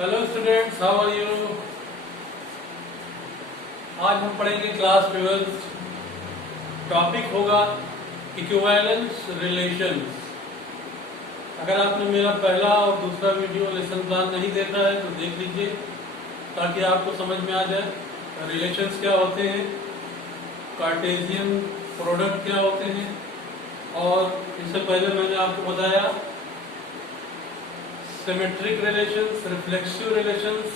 Hello students, how are you. आज हम पढ़ेंगे क्लास 12। टॉपिक होगा इक्विवेलेंस रिलेशंस। अगर आपने मेरा पहला और दूसरा वीडियो लेसन प्लान नहीं देखा है तो देख लीजिए, ताकि आपको समझ में आ जाए रिलेशंस क्या होते हैं, कार्टेशियन प्रोडक्ट क्या होते हैं, और इससे पहले मैंने आपको बताया सिमेट्रिक रिलेशंस, रिफ्लेक्सिव रिलेशंस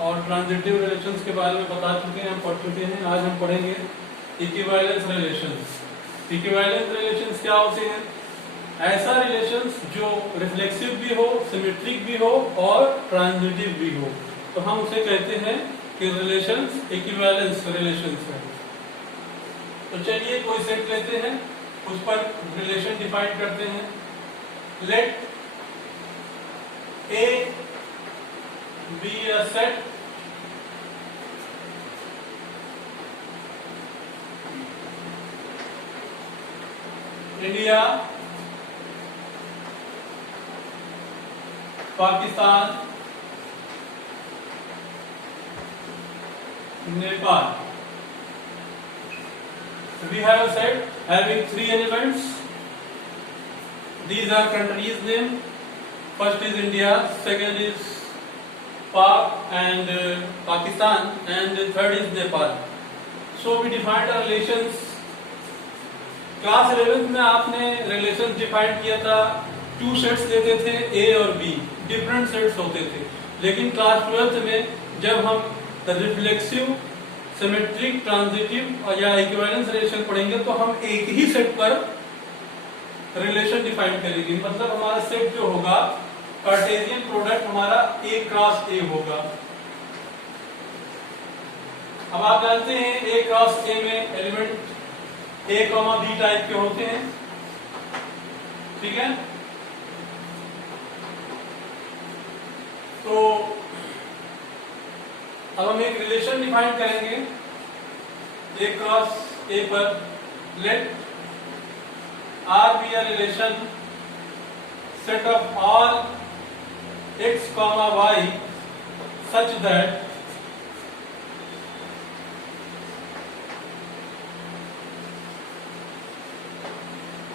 और ट्रांजिटिव रिलेशंस के बारे में बता चुके हैं, हम पढ़ चुके हैं। आज हम पढ़ेंगे इक्विवेलेंस रिलेशंस। इक्विवेलेंस रिलेशंस क्या होते हैं? ऐसा रिलेशंस जो रिफ्लेक्सिव भी हो, सिमेट्रिक भी हो और ट्रांजिटिव भी हो, तो हम उसे कहते हैं कि रिलेशंस इक्विवेलेंस रिलेशंस है। तो चलिए कोई सेट लेते हैं, उस पर रिलेशन डिफाइन करते हैं। Let A be a set India, Pakistan, Nepal. So we have a set having 3 elements. These are countries' name. First is India, second is Pak and Pakistan, and third is Nepal. So we defined the relations. Class 11 में आपने relation define किया था, 2 sets लेते थे A और B, different sets होते थे। लेकिन क्लास 12 में जब हम रिफ्लेक्सिव, सिमेट्रिक, ट्रांजिटिव या इक्विवेलेंस रिलेशन पढ़ेंगे तो हम एक ही सेट पर रिलेशन डिफाइन करेंगे। मतलब हमारा सेट जो होगा, कार्टेशियन प्रोडक्ट हमारा A क्रॉस A होगा। अब आप जानते हैं A क्रॉस A में एलिमेंट A, B टाइप के होते हैं, ठीक है। तो अब हम एक रिलेशन डिफाइन करेंगे A क्रॉस A पर। Let R be a relation set of all x, y such that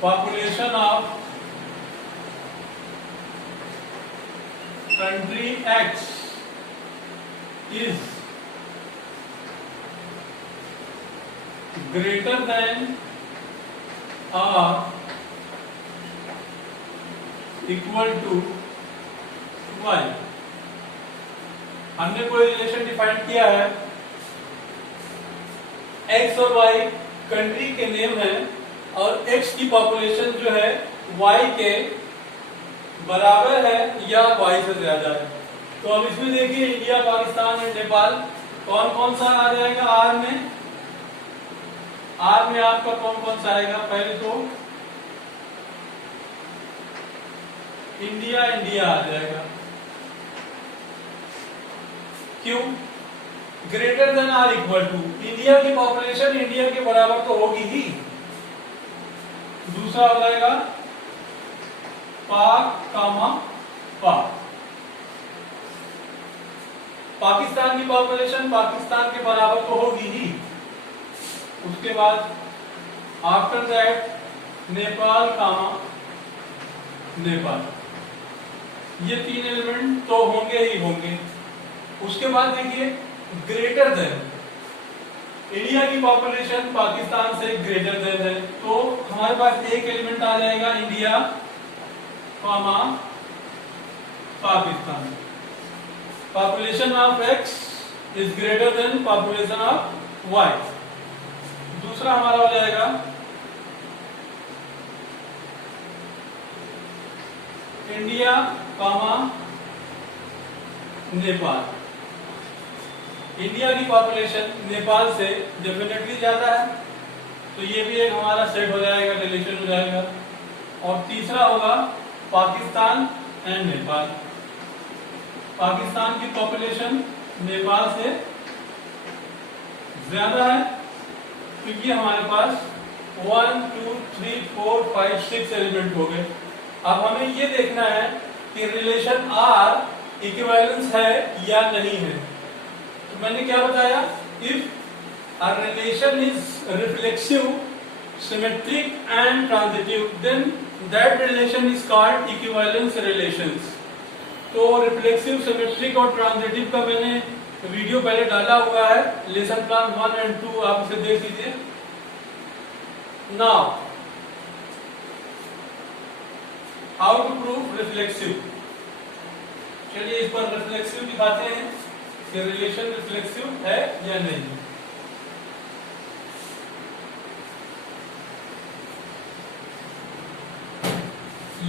population of country X is greater than or equal to y। हमने कोई रिलेशन डिफाइन किया है, x और y country के name है और x की पॉपुलेशन जो है y के बराबर है या y से ज्यादा है। तो अब इसमें देखिए इंडिया, पाकिस्तान और नेपाल, कौन कौन सा आ जाएगा R में? R में आपका कौन कौन सा आएगा? पहले तो इंडिया आ जाएगा। क्यों? Greater than or equal to, India की पॉपुलेशन इंडिया के बराबर तो होगी ही। दूसरा हो जाएगा पाक, पाक। पाकिस्तान की पॉपुलेशन पाकिस्तान के बराबर तो होगी ही। उसके बाद आफ्टर दैट नेपाल, नेपाल। ये 3 एलिमेंट तो होंगे ही होंगे। उसके बाद देखिए ग्रेटर देन, इंडिया की पॉपुलेशन पाकिस्तान से ग्रेटर देन है, तो हमारे पास एक एलिमेंट आ जाएगा India, Pakistan. Population of x is greater than population of y। दूसरा हमारा हो जाएगा इंडिया, नेपाल। इंडिया की पॉपुलेशन नेपाल से डेफिनेटली ज्यादा है, तो ये भी एक हमारा सेट हो जाएगा, रिलेशन हो जाएगा। और तीसरा होगा पाकिस्तान एंड नेपाल। पाकिस्तान की पॉपुलेशन नेपाल से ज्यादा है, क्योंकि हमारे पास 1 2 3 4 5 6 एलिमेंट हो गए। अब हमें ये देखना है कि रिलेशन R इक्विवेलेंस है या नहीं है। तो मैंने क्या बताया, if a relation is reflexive, symmetric and transitive, then that relation is called equivalence relations. तो रिफ्लेक्सिव, सिमेट्रिक और ट्रांजिटिव का मैंने वीडियो पहले डाला हुआ है, लेसन प्लान 1 एंड 2, आप इसे देख लीजिए। Now how to prove reflexive. चलिए इस पर रिफ्लेक्सिव दिखाते हैं कि रिलेशन रिफ्लेक्सिव है या नहीं।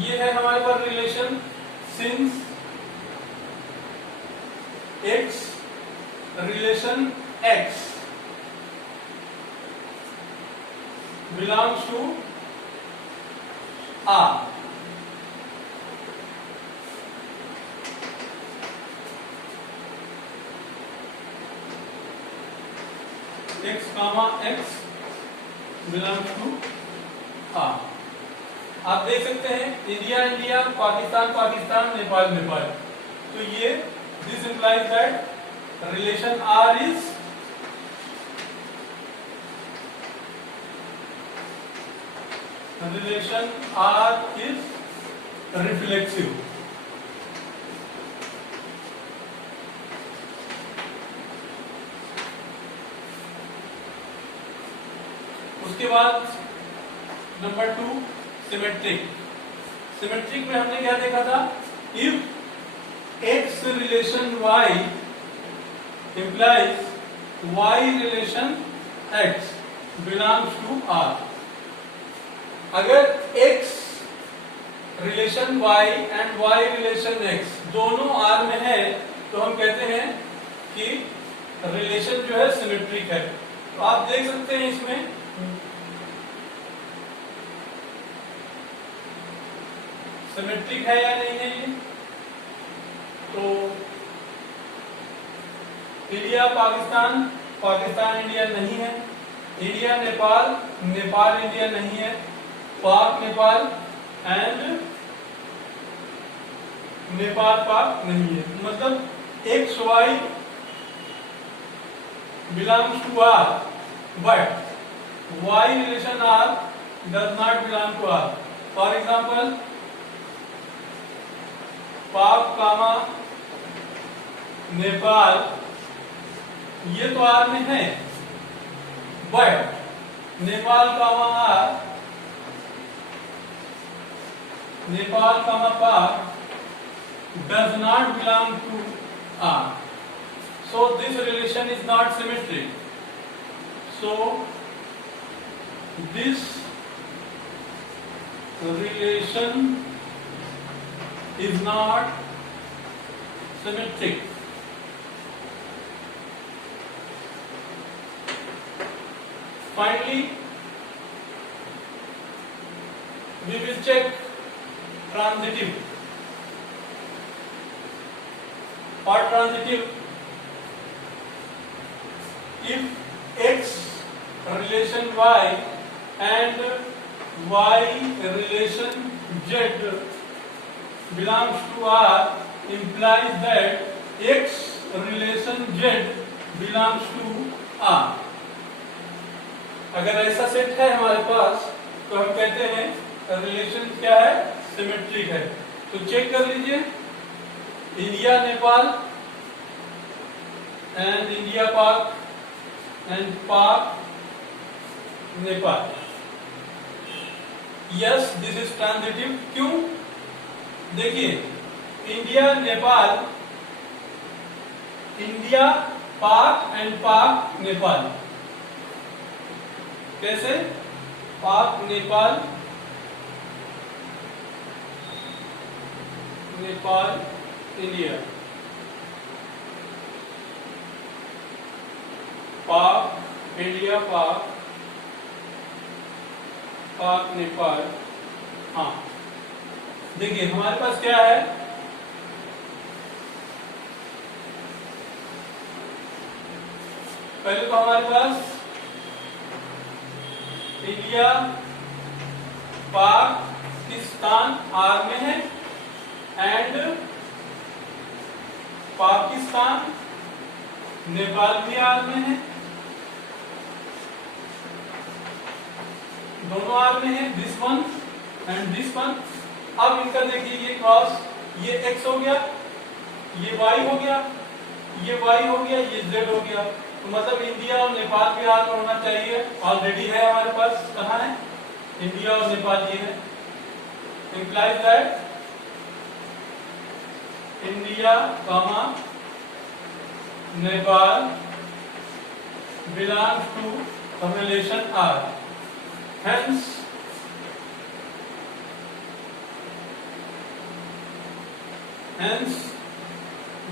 ये है हमारे पास relation, since x relation x belongs to R. X comma x belongs to R. आप देख सकते हैं इंडिया इंडिया, पाकिस्तान पाकिस्तान, नेपाल नेपाल। तो ये this implies that relation R is reflexive. उसके बाद नंबर 2 सिमेट्रिक। सिमेट्रिक में हमने क्या देखा था, if X relation Y implies Y relation X belongs to R. अगर X relation Y and Y relation X दोनों R में है तो हम कहते हैं कि रिलेशन जो है सिमेट्रिक है। तो आप देख सकते हैं इसमें सिमेट्रिक है या नहीं है ये। तो इंडिया पाकिस्तान, पाकिस्तान इंडिया नहीं है, इंडिया नेपाल, नेपाल इंडिया नहीं है, पाक नेपाल एंड नेपाल पाक नहीं है। मतलब x y belongs to R but y relation R does not belong to R. For example Pak comma Nepal, ये तो आर में है, but Nepal comma R, Nepal comma Pak does not belong to R. So this relation is not symmetric. So this relation is not symmetric. Finally, we will check transitive. For transitive, if X relation Y and Y relation Z belongs to R, implies that X relation Z belongs to R. अगर ऐसा set है हमारे पास तो हम कहते हैं relation क्या है, सिमेट्रिक है। तो चेक कर लीजिए, इंडिया नेपाल एंड इंडिया पाक एंड पाक Nepal. Yes, this is transitive. क्यों? देखिए, इंडिया नेपाल, इंडिया पाक एंड पाक नेपाल। कैसे? पाक नेपाल, नेपाल इंडिया, पाक इंडिया पाक, पाक नेपाल। हाँ, देखिए हमारे पास क्या है, पहले तो हमारे पास इंडिया पाकिस्तान आर में है एंड पाकिस्तान, नेपाल भी आर में है, दोनों आर में है, this one and this one. अब इनका देखिए ये क्रॉस, ये x हो गया, ये y हो गया, ये y हो गया, ये z हो गया। तो मतलब इंडिया और नेपाल भी आर में होना चाहिए, ऑलरेडी है हमारे पास। कहाँ है? इंडिया और नेपाल ये है। implies that India, Nepal belongs to a relation R. Hence,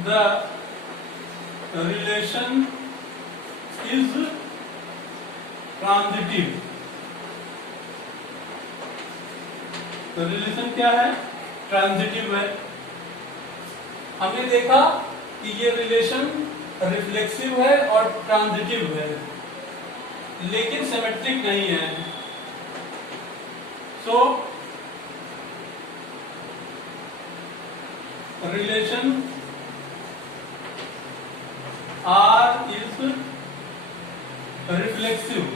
the relation is transitive. तो रिलेशन क्या है? ट्रांजिटिव है। हमने देखा कि ये रिलेशन रिफ्लेक्सिव है और ट्रांजिटिव है, लेकिन सिमेट्रिक नहीं है। सो relation R is reflexive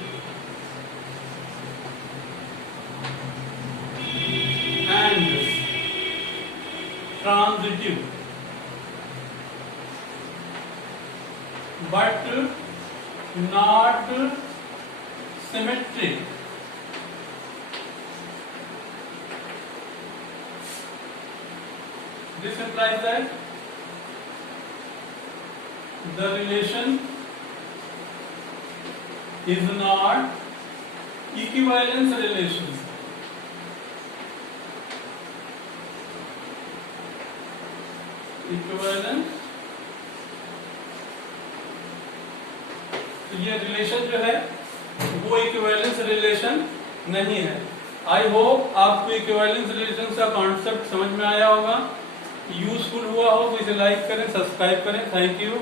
and transitive, but not symmetric. This implies that the relation is not equivalence relation. Equivalence, तो ये रिलेशन जो है वो इक्विवेलेंस रिलेशन नहीं है। आई होप आपको इक्विवेलेंस रिलेशन का कॉन्सेप्ट समझ में आया होगा, यूजफुल हुआ हो तो इसे लाइक करें, सब्सक्राइब करें। Thank you.